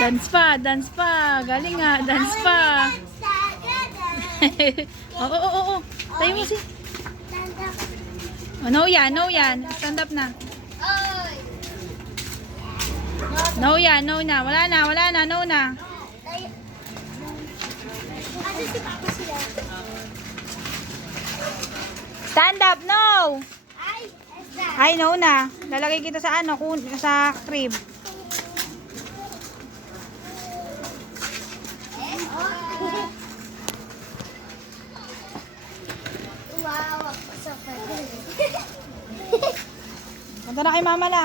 Dance pa, dance pa. Galing nga, dance pa. Oo, oo, oo. Tayo mo si. Oh, no yan, no yan. Stand up na. No yan, no na. Wala na, wala na, no na. Stand up, no. Ay, no na. Lalagay kita sa ano, sa crib. Wow, so funny. Punta na kay Mama la.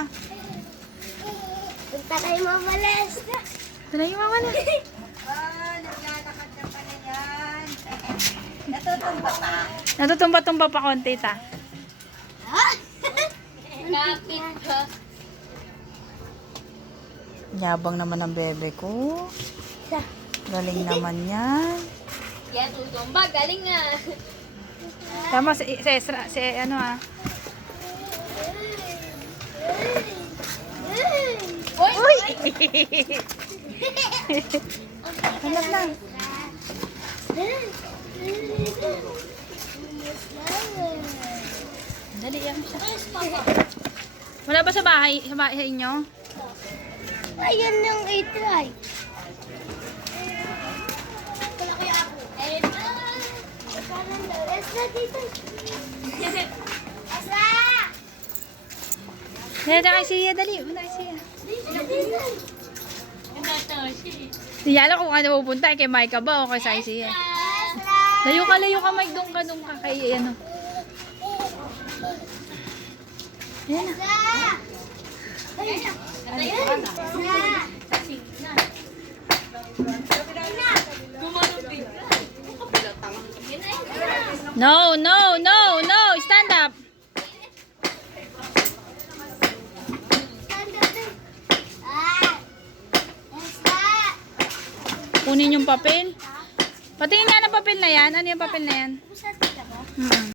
Punta kay Mama Les. Punta na kay Mama la. Naglalakad na pala yan. Natutumba pa. Natutumba-tumba pa konti ta. Kapit ka. Yabang naman ang bebe ko. Galing naman yan. Yan, tutumba. Galing nga. Tama si Esra, si ano ah. Uy! Hanap lang. Dali yan siya. Wala ba sa bahay? Sa bahay inyo? Ayan yung itry. Wala kaya ako. Ayun na. Esra dito. Esra! Dali na kay Sia, dali. Una kay Sia. Dito. Di alam kung ano pupunta. Kay Micah ba o kay Sia? Esra! Layo ka, Mike. Doon ka kay ano. Ayan na. Esra! Ayun! Esra! No, no, no, no. Stand up. Kunin yung papel. Patingin nga ng papel na yan. Ano yung papel na yan?